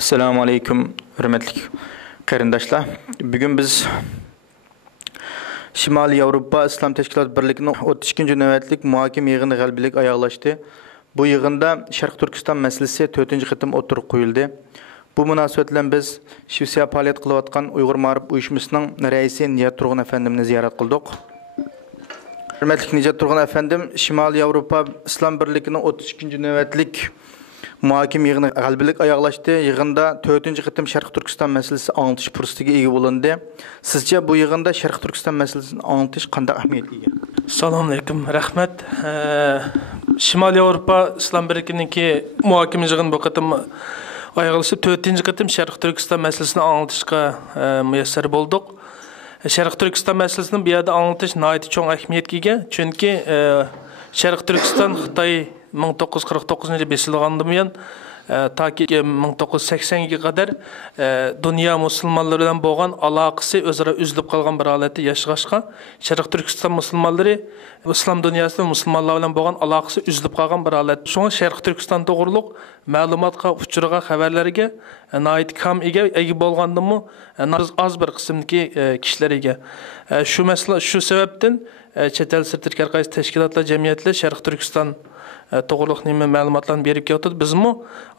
Assalamu alaykum, hürmetli qarindoshlar. Bugun biz Şimali Avrupa İslam Teşkilat Birliği'nin 32. növbetlik muhakeme yığını g'albilik oyoqlashdi. Bu yığında Sharq Turkiston masalasi 4-chi qitim o'tirib qo'yildi. Bu munosabat bilan biz Shvetsiya faoliyat qilayotgan Uyg'ur ma'rif uyushmasining raisi Niyat Turg'un afandimni ziyorat qildik. Hurmatli Niyat Turg'un afandim, Şimali Avrupa İslam Birliği'nin 32. növbetlik muhakeme yığını g'albilik oyoqlashdi. Yığında 4-chi qitim Sharq Turkiston masalasini anglatish fursatiga ega bo'lindi. Sizcha bu yığında Sharq Turkiston masalasini anglatish qanday ahamiyatga ega? Assalomu alaykum, rahmat. Shimoliy Avrupa İslam Birliği'ninki muhakeme yig'ini bu qitim oyoqlashib 4-chi qitim Sharq Turkiston masalasini anglatishga muyassar bo'ldik. Sharq Turkiston masalasini bu yerda anglatish nihoyatda cho'ng ahamiyatga ega, chunki Sharq Turkiston Xitoy 1949-yilda besilgandan buyon taki 1980-ga qadar dunyo musulmonlari bilan bo'lgan aloqasi o'zaro uzilib qolgan bir holatda yashashga, Sharq Turkiston musulmonlari islom dunyosida musulmonlar bilan bo'lgan aloqasi uzilib qolgan bir holat. Shunga Sharq Turkiston to'g'riliq ma'lumotga, uchurga, xabarlarga nihoyat kam ega bo'lgandimi, az bir qismdagi kishilarga. Shu sababdan chet el sirtidagi har qaysi tashkilotlar, jamiyatlar Sharq Turkiston to'g'riliq nima ma'lumotlarni berib keldi. Bizmi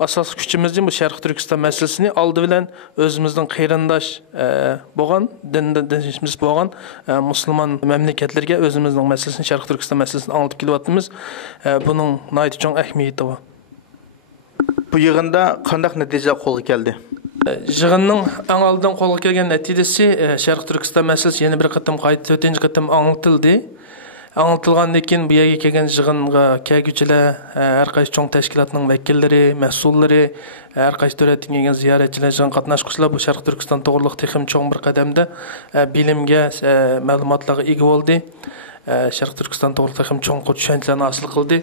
asosiy kuchimizni bu Sharq Turkiston masalasini oldi bilan o'zimizning qarindosh bo'lgan, dinimiz bo'lgan musulmon mamlakatlarga o'zimizning masalasini, Sharq Turkiston masalasini anlatib kelyapmiz. Buning nihoyat cho'ng ahamiyati bor. Bu yig'inda qanday natijalar qo'lga keldi? Yig'inning eng oldin qo'lga kelgan natijasi Sharq Turkiston masalasi yana bir qatim qayta 4-chi qatim anglatildi. Anlatılgandan keyin bu yerga kelgan yig'inga kelguvchilar, har qaysi cho'ng tashkilotning vakillari, mas'ullari, har qaysi davlatdan kelgan ziyoratchilar, yig'in qatnashuvchilar bu Sharq Turkiston to'g'riliq texim cho'ng bir qadamda bilimga, ma'lumotlarga ega bo'ldi. Sharq Turkiston to'g'riliq texim cho'ng tushunchalarni hosil qildi.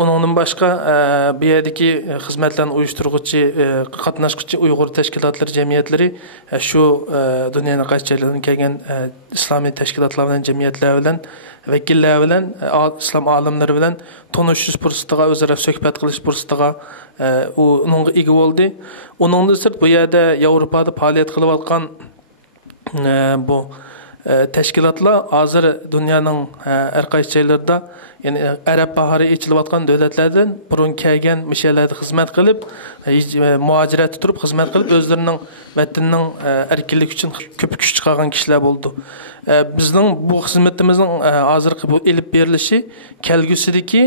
Uningdan boshqa bu yerdagi xizmatlarni uyushtiruvchi, qatnashuvchi Uyg'ur tashkilotlar, jamiyatlari shu dunyoning qaysi joylaridan kelgan islomiy tashkilotlar bilan, jamiyatlar bilan, vakillar bilan, islom olimlari bilan tanishish fursatiga, o'zaro suhbat qilish fursatiga uningga ega bo'ldi. Uningdan sirt bu yerda Yevropada faoliyat qilayotgan bu tashkilotlar hozir dunyoning har qaysi joylarida, ya'ni Arab bahori echilayotgan davlatlardan burun kelgan mishalarda xizmat qilib, muhojiratda turib xizmat qilib, o'zlarining vatanining erkinlik uchun ko'p kuch chiqargan kishilar bo'ldi. Bizning bu xizmatimizning hozirgi bu elib berilishi kelgusidagi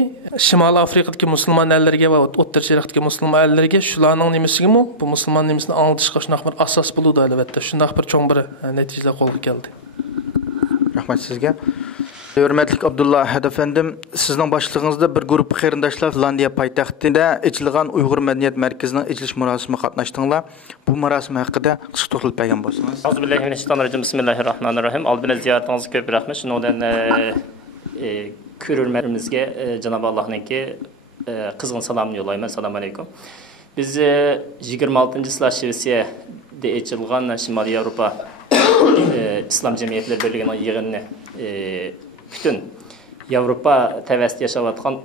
Shimoliy Afrikadagi musulmon ellarga va O'rta Sharqdagi musulmon ellarga shularning nimasigimi, bu musulmon nimasini anglatishga shunday bir asos bo'ladi albatta. Shunday bir cho'ng bir natijalar qo'lga keldi. Rahmat sizga. Hürmetli Abdullah Ahad efendim, sizning boshlig'ingizda bir guruh qarindoshlar Finlandiya poytaxtida ochilgan Uyg'ur madaniyat markazining ochilish marosimida qatnashdinglar. Bu marosim haqida qisqa to'xtalib bergan bo'lsangiz. Auzubillahi minash-shaytonir-rojim. Bismillahir-rahmanir-rahim. Albatta ziyoratingiz ko'p rahmat. Shundan ko'rurlarimizga Janob Allohningki qizg'in salomni yo'llayman. Assalomu alaykum. Biz 26-yil Shvetsiyada ochilgan Shimoliy Yevropa İslam Cemiyetleri Birliği'nin yığını bütün Avrupa təvəssüd yaşayotgan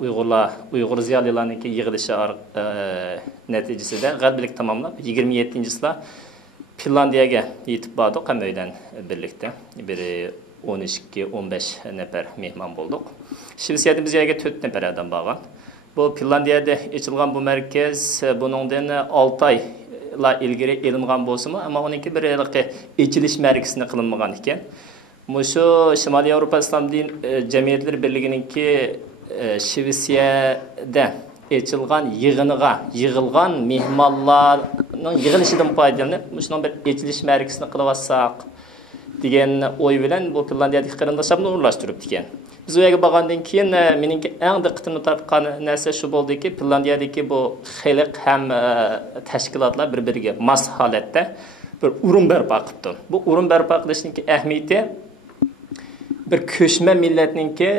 Uyğur ziyalilarının yığılışı nəticəsində qəlbilik tamamlab 27-ci Finlandiyaya yetib bardıq həmöydən birlikdə. Bir 12-15 nəfər mehman bolduq. Şvetsiyada biz yerə 4 nəfər adam bağlan. Bu Finlandiyada açılgan bu mərkəz bunundan 6 ay ilgili ilingan bolsunmu, ama onunki bir içiliş merkezine kılınmagan iken. Şu Şimali Avrupa İslam Cemiyetleri Birliği'ninki Şvetsiyada açılgan yığılgan mihmallarının yığılışıdan faydalanıp, şunun bir içiliş merkezine kılıvatsak degen oy bilen bu Finlandiyadaki qarindoshlarni uğurlaştırıp diken. Biz o yerga bargandan keyin meningki eng diqqatimni tortgan narsa shu bo'ldiki, Finlandiyadagi bu xalq ham tashkilotlar bir-biriga mos holatda bir urum barpo qildi. Bu urum barpo qilishning ahamiyati bir ko'chma millatningki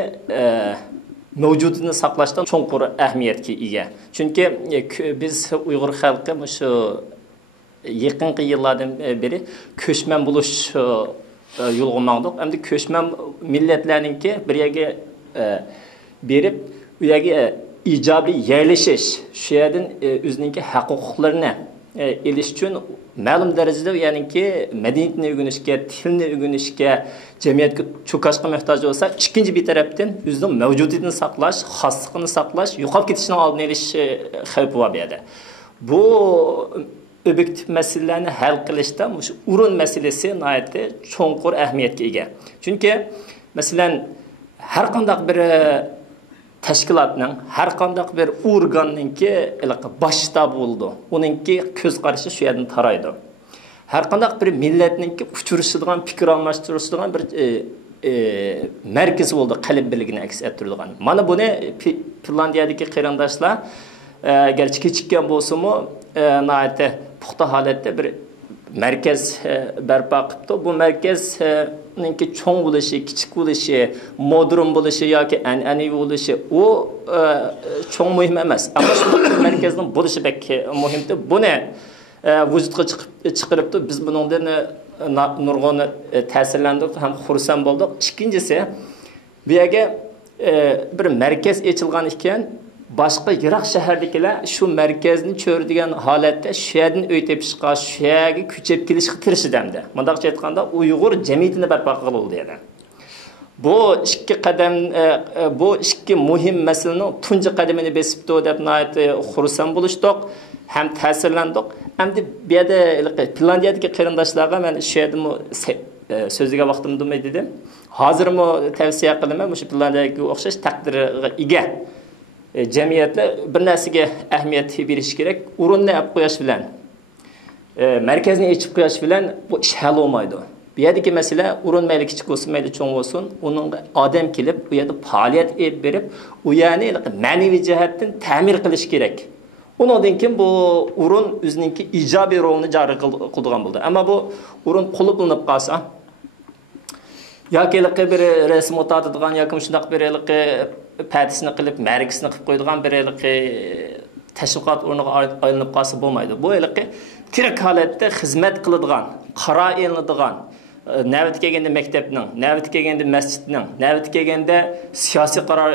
mavjudligini saqlashdan cho'nqur ahamiyatga ega. Chunki biz Uyg'ur xalqi shu yaqinqi yillardan beri ko'chman bo'lish yo'lg'onlandik. Endi ko'chman millatlarningki bir yerga berib, u yerga ijobiy yerlashish, shu yerdan o'zining huquqlarini elish uchun ma'lum darajada ya'niki madaniyatni o'rganishga, tilni o'rganishga, jamiyatga cho'kashga muhtoj bo'lsa, ikkinchi bir tarafdan o'zining mavjudiyatini saqlash, xosligini saqlash, yo'qolib ketishining oldini olish xavfi bor bu yerda. Bu objektiv masalalarni hal qilishda shu o'rin masalasi nihoyatda cho'nqur ahamiyatga ega. Chunki masalan har qanday bir tashkilotning, har qanday bir organninki boshida bo'ldi. Uningki ko'z qarashi shu yerdan taraydi. Har qanday bir millatninki uchrashadigan, fikr almashtiradigan bir markazi bo'ldi, qalb birligini aks ettiradigan. Mana buni Finlandiyadagi qarindoshlar gerçi kechikkan bo'lsa-mu, nihoyatda puxta holatda bir markaz barpo qilibdi. Bu markazninki cho'ng bo'lishi, kichik bo'lishi, modern bo'lishi yoki an'anaviy bo'lishi u cho'ng muhim emas. Ammo shu markazning bo'lishi bek muhimdir. Buni vujudga chiqiribdi. Biz buningdan nurg'on ta'sirlandik ham xursand bo'ldik. Ikkinchisi, bu yerga bir markaz ochilgan ekan, boshqa yiroq shahardagilar shu markazni cho'rdigan holatda shu yerdan uy tepishga, shu yerga ko'chib kelishga tirishidamdi. Mundaqcha aytganda, Uyg'ur jamiyatini barpo qildi edi. Bu ikki muhim masalaning tunji qadamini besibdi deb xursand bo'lishdik, ham ta'sirlandik. Hamda bu yerda Finlandiyadagi qarindoshlarga men shu yerda so'ziga vaqtim bo'lmay dedim. Hozirmi tavsiya qilaman, shu Finlandiyaga o'xshash taqdirga ega jamiyatlar bir narsaga ahamiyat berish kerak. O'rinni olib qo'yish bilan, markazni ochib qo'yish bilan bu ish hal bo'lmaydi. Bu yerdagi masala o'rin mayli kichik bo'lsin, mayli cho'ng bo'lsin, uning odam kelib, u yerda faoliyat olib berib, u ya'ni ma'naviy jihatdan ta'mir qilish kerak. Undan keyin bu o'rin o'zininki ijobiy rolini joriy qiladigan bo'ldi. Ammo bu o'rin quluplanib qolsa, yoki bir rasm o'tadigan yoki shunday bir patisini qilib, markasini qilib qo'yadigan bir tashviqot o'rniga aylanib qolsa bo'lmaydi. Bu tirik holatda xizmat qiladigan, qaro elinadigan, navbatga kelganda maktabning, navbatga kelganda masjidning, navbatga kelganda siyosiy qaror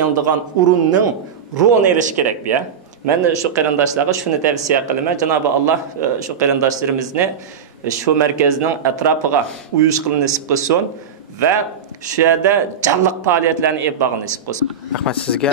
elinadigan o'rinning rolini erish kerak bu ya. Men shu qarindoshlarga shuni tavsiya qilaman. Janobi Alloh shu qarindoshlarimizni shu markazning atrofiga uyushqilni nasib qilsin va shu yerda jonliq faoliyatlarni olib borishni nasib qilsin. Rahmat sizga.